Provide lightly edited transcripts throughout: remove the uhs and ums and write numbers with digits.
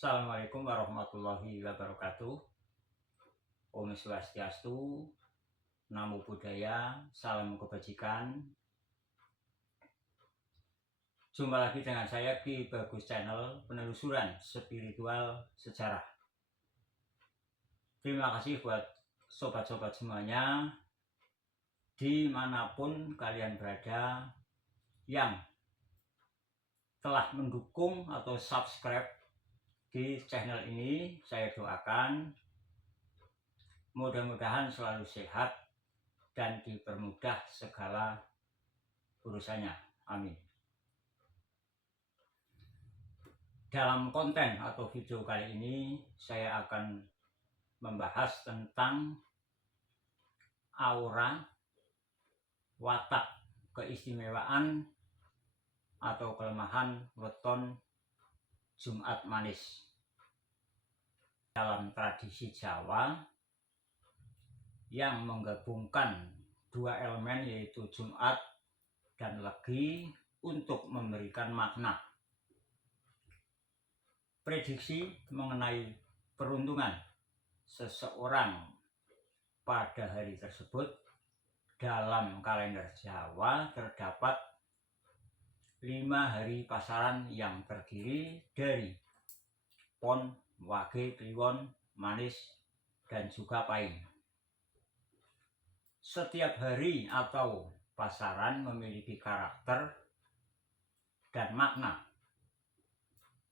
Assalamualaikum warahmatullahi wabarakatuh. Om Swastiastu, Namo Buddhaya, salam kebajikan. Jumpa lagi dengan saya Ki Bagus Channel, penelusuran spiritual sejarah. Terima kasih buat sobat-sobat semuanya, dimanapun kalian berada, yang telah mendukung atau subscribe di channel ini. Saya doakan mudah-mudahan selalu sehat dan dipermudah segala urusannya. Amin. Dalam konten atau video kali ini saya akan membahas tentang aura, watak, keistimewaan atau kelemahan weton Jumat Manis. Dalam tradisi Jawa yang menggabungkan dua elemen yaitu Jumat dan Legi untuk memberikan makna prediksi mengenai peruntungan seseorang pada hari tersebut. Dalam kalender Jawa terdapat 5 hari pasaran yang terdiri dari Pon, Wage, Kliwon, Manis, dan juga Pahing. Setiap hari atau pasaran memiliki karakter dan makna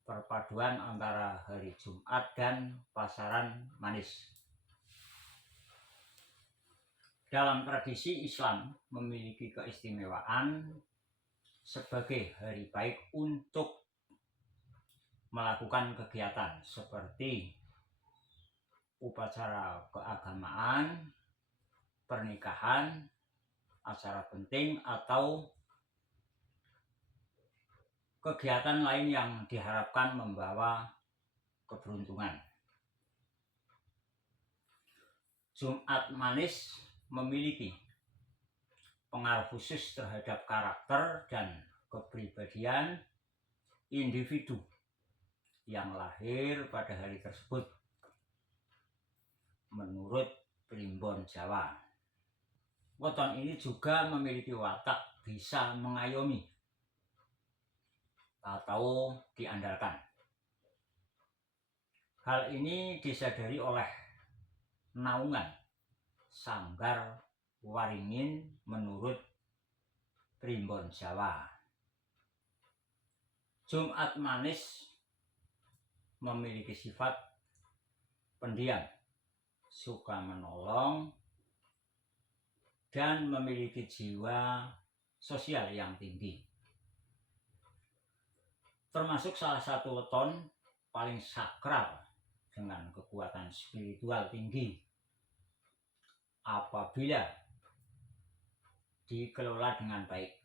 perpaduan antara hari Jumat dan pasaran Manis. Dalam tradisi Islam memiliki keistimewaan sebagai hari baik untuk melakukan kegiatan seperti upacara keagamaan, pernikahan, acara penting, atau kegiatan lain yang diharapkan membawa keberuntungan. Jumat Manis memiliki pengaruh khusus terhadap karakter dan kepribadian individu yang lahir pada hari tersebut menurut primbon Jawa. Weton ini juga memiliki watak bisa mengayomi atau diandalkan. Hal ini disadari oleh naungan Sanggar Waringin menurut primbon Jawa. Jumat Manis memiliki sifat pendiam, suka menolong, dan memiliki jiwa sosial yang tinggi. Termasuk salah satu weton paling sakral dengan kekuatan spiritual tinggi apabila dikelola dengan baik.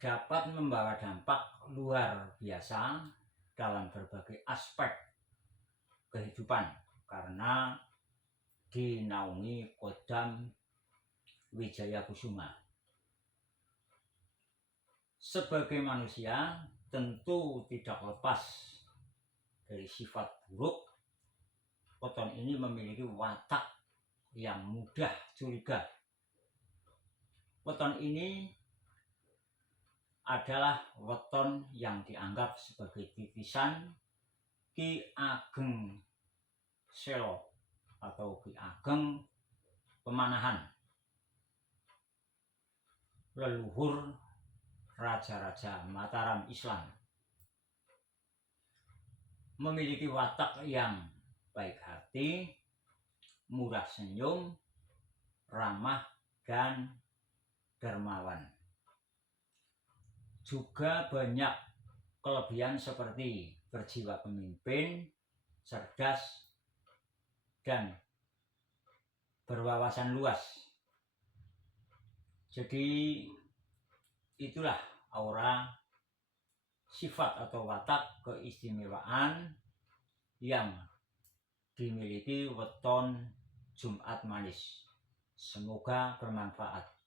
Dapat membawa dampak luar biasa dalam berbagai aspek kehidupan karena dinaungi Kodam Wijaya Kusuma. Sebagai manusia tentu tidak lepas dari sifat buruk. Weton ini memiliki watak yang mudah curiga. Weton ini adalah weton yang dianggap sebagai titisan Ki Ageng Selo atau Ki Ageng Pemanahan, leluhur raja-raja Mataram Islam. Memiliki watak yang baik hati, murah senyum, ramah, dan dermawan. Juga banyak kelebihan seperti berjiwa pemimpin, cerdas, dan berwawasan luas. Jadi itulah aura, sifat atau watak keistimewaan yang dimiliki weton Jumat Manis. Semoga bermanfaat.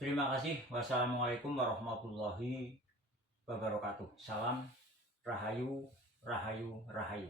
Terima kasih. Wassalamualaikum warahmatullahi wabarakatuh. Salam Rahayu, rahayu, rahayu.